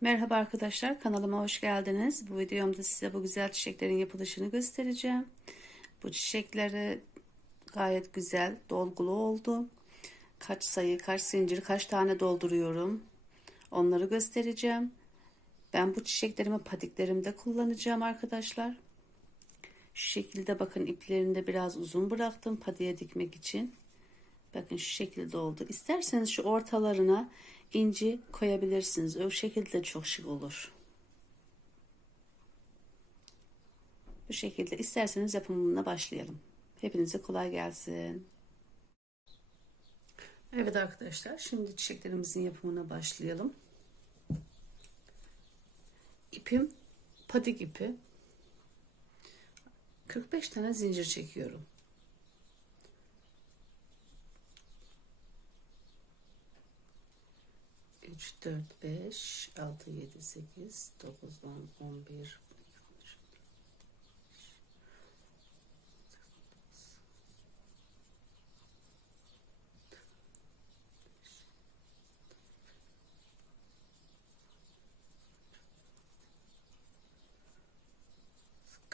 Merhaba arkadaşlar kanalıma hoş geldiniz. Bu videomda size bu güzel çiçeklerin yapılışını göstereceğim. Bu çiçekleri gayet güzel dolgulu oldu. Kaç sayı, kaç zincir, kaç tane dolduruyorum. Onları göstereceğim. Ben bu çiçeklerimi patiklerimde kullanacağım arkadaşlar. Şu şekilde bakın iplerini de biraz uzun bıraktım patiye dikmek için. Bakın şu şekilde oldu. İsterseniz şu ortalarına inci koyabilirsiniz. O şekilde çok şık olur. Bu şekilde isterseniz yapımına başlayalım. Hepinize kolay gelsin. Evet arkadaşlar şimdi çiçeklerimizin yapımına başlayalım. İpim patik ipi. 45 tane zincir çekiyorum. 3, 4, 5, 6, 7, 8, 9, 10, 11,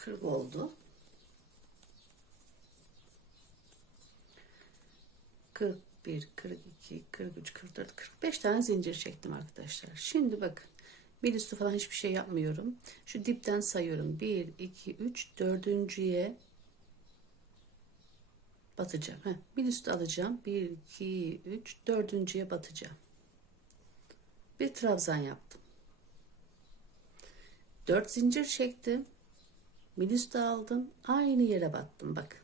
40 oldu. 41, 42, 43, 44, 45 tane zincir çektim arkadaşlar. Şimdi bakın bir üstü falan hiçbir şey yapmıyorum. Şu dipten sayıyorum. 1, 2, 3, dördüncüye batacağım. Heh, bir üstü alacağım. 1, 2, 3, dördüncüye batacağım. Bir trabzan yaptım. 4 zincir çektim. Bir üstü aldım. Aynı yere battım. Bakın.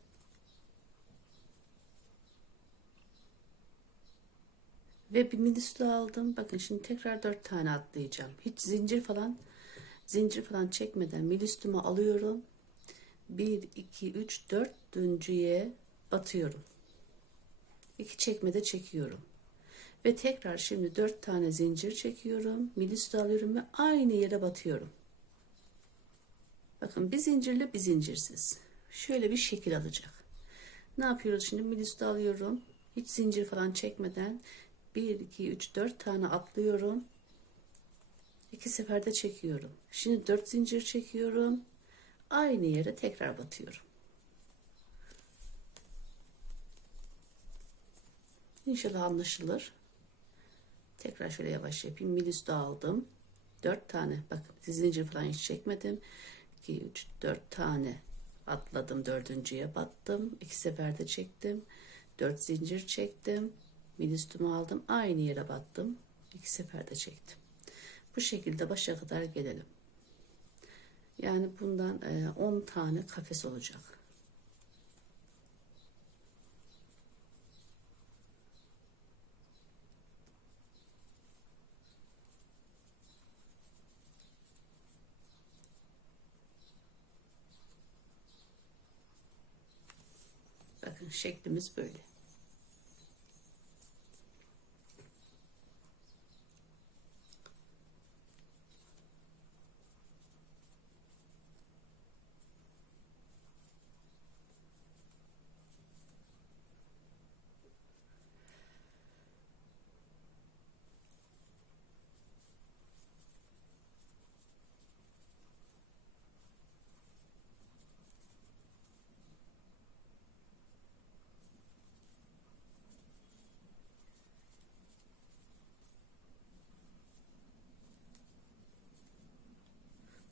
Ve bir midüstü aldım. Bakın şimdi tekrar dört tane atlayacağım. Hiç zincir falan zincir falan çekmeden midüstümü alıyorum. 1, 2, 3, 4 döncüye batıyorum. İki çekmede çekiyorum. Ve tekrar şimdi dört tane zincir çekiyorum. Midüstü alıyorum ve aynı yere batıyorum. Bakın bir zincirle bir zincirsiz. Şöyle bir şekil alacak. Ne yapıyoruz şimdi? Midüstü alıyorum. Hiç zincir falan çekmeden 1, 2, 3, 4 tane atlıyorum. İki seferde çekiyorum. Şimdi 4 zincir çekiyorum. Aynı yere tekrar batıyorum. İnşallah anlaşılır. Tekrar şöyle yavaş yapayım. Mil üstü aldım. 4 tane. Bakın zincir falan hiç çekmedim. 2, 3, 4 tane atladım. Dördüncüye battım. İki seferde çektim. 4 zincir çektim. Ministümü aldım. Aynı yere battım. İki seferde çektim. Bu şekilde başa kadar gelelim. Yani bundan 10 e, tane kafes olacak. Bakın şeklimiz böyle.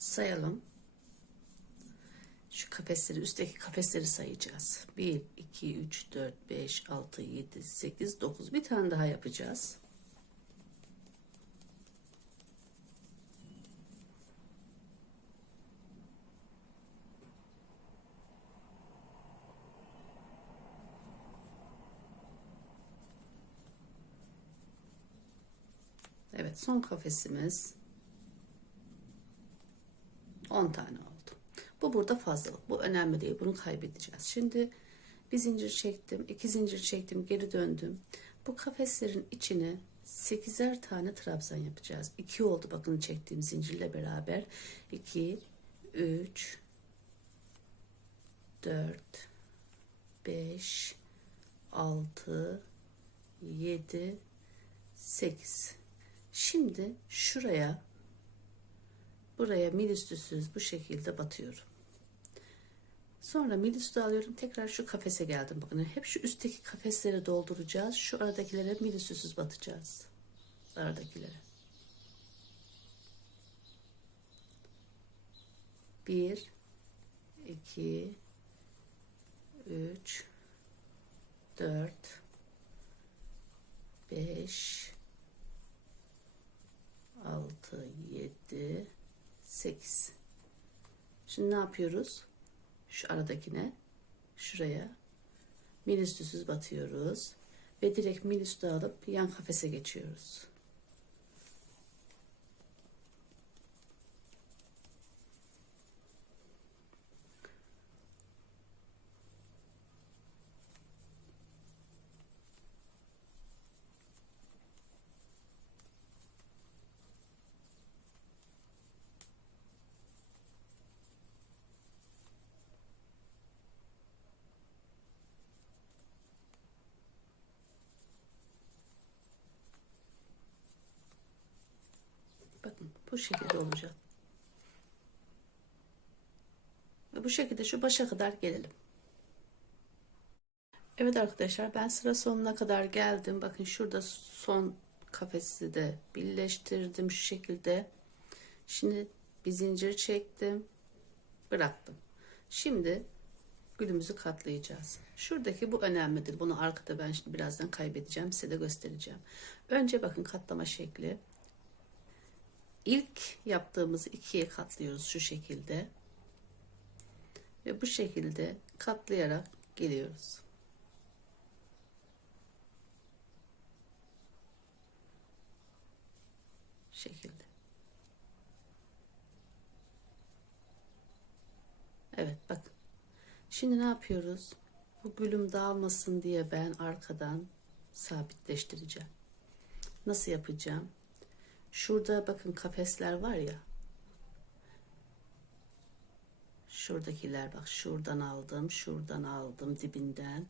Sayalım. Şu kafesleri, üstteki kafesleri sayacağız. 1, 2, 3, 4, 5, 6, 7, 8, 9. Bir tane daha yapacağız. Evet son kafesimiz 10 tane oldu. Bu burada fazlalık. Bu önemli değil. Bunu kaybedeceğiz. Şimdi bir zincir çektim. iki zincir çektim. Geri döndüm. Bu kafeslerin içine 8'er tane trabzan yapacağız. 2 oldu bakın çektiğim zincirle beraber. 2 3 4 5 6 7 8 Şimdi şuraya buraya mil üstüsüz bu şekilde batıyorum. Sonra mil üstü alıyorum. Tekrar şu kafese geldim. Bakın hep şu üstteki kafesleri dolduracağız. Şu aradakilere mil üstüsüz batacağız. Aradakilere. Bir, iki, üç, dört, beş, altı, yedi, sekiz. Şimdi ne yapıyoruz? Şu aradakine, şuraya mil üstüsüz batıyoruz ve direkt mil üstü alıp yan kafese geçiyoruz. Bu şekilde olacak. Ve bu şekilde şu başa kadar gelelim. Evet arkadaşlar ben sıra sonuna kadar geldim. Bakın şurada son kafesi de birleştirdim şu şekilde. Şimdi bir zincir çektim. Bıraktım. Şimdi gülümüzü katlayacağız. Şuradaki bu önemlidir. Bunu arkada ben şimdi birazdan kaybedeceğim. Size de göstereceğim. Önce bakın katlama şekli. İlk yaptığımızı ikiye katlıyoruz şu şekilde. Ve bu şekilde katlayarak geliyoruz. şekilde. Evet bakın. Şimdi ne yapıyoruz? Bu gülüm dağılmasın diye ben arkadan sabitleştireceğim. Nasıl yapacağım? Şurada bakın kafesler var ya. Şuradakiler bak şuradan aldım, şuradan aldım dibinden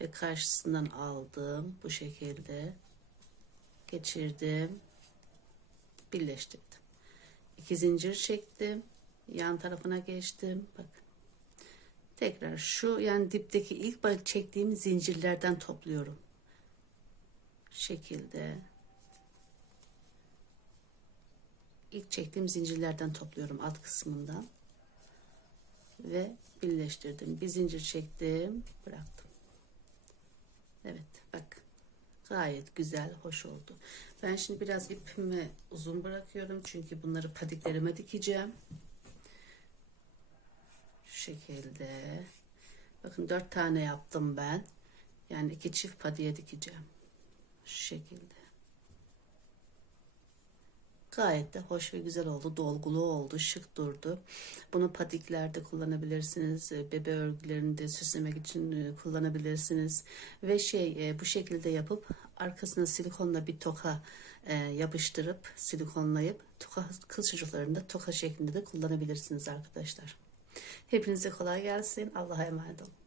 ve karşısından aldım bu şekilde geçirdim, birleştirdim. İki zincir çektim, yan tarafına geçtim. Bak. Tekrar şu yani dipteki ilk çektiğim zincirlerden topluyorum. Şekilde ilk çektiğim zincirlerden topluyorum alt kısmından ve birleştirdim. Bir zincir çektim, bıraktım. Evet, bak. Gayet güzel, hoş oldu. Ben şimdi biraz ipimi uzun bırakıyorum çünkü bunları padiklerime dikeceğim. Şu şekilde. Bakın dört tane yaptım ben. Yani iki çift padiye dikeceğim. Şu şekilde. Gayet de hoş ve güzel oldu. Dolgulu oldu. Şık durdu. Bunu patiklerde kullanabilirsiniz. e, Bebe örgülerinde süslemek için e, kullanabilirsiniz. Ve şey e, bu şekilde yapıp arkasına silikonla bir toka yapıştırıp silikonlayıp toka kız çocuklarında toka şeklinde de kullanabilirsiniz arkadaşlar. Hepinize kolay gelsin. Allah'a emanet olun.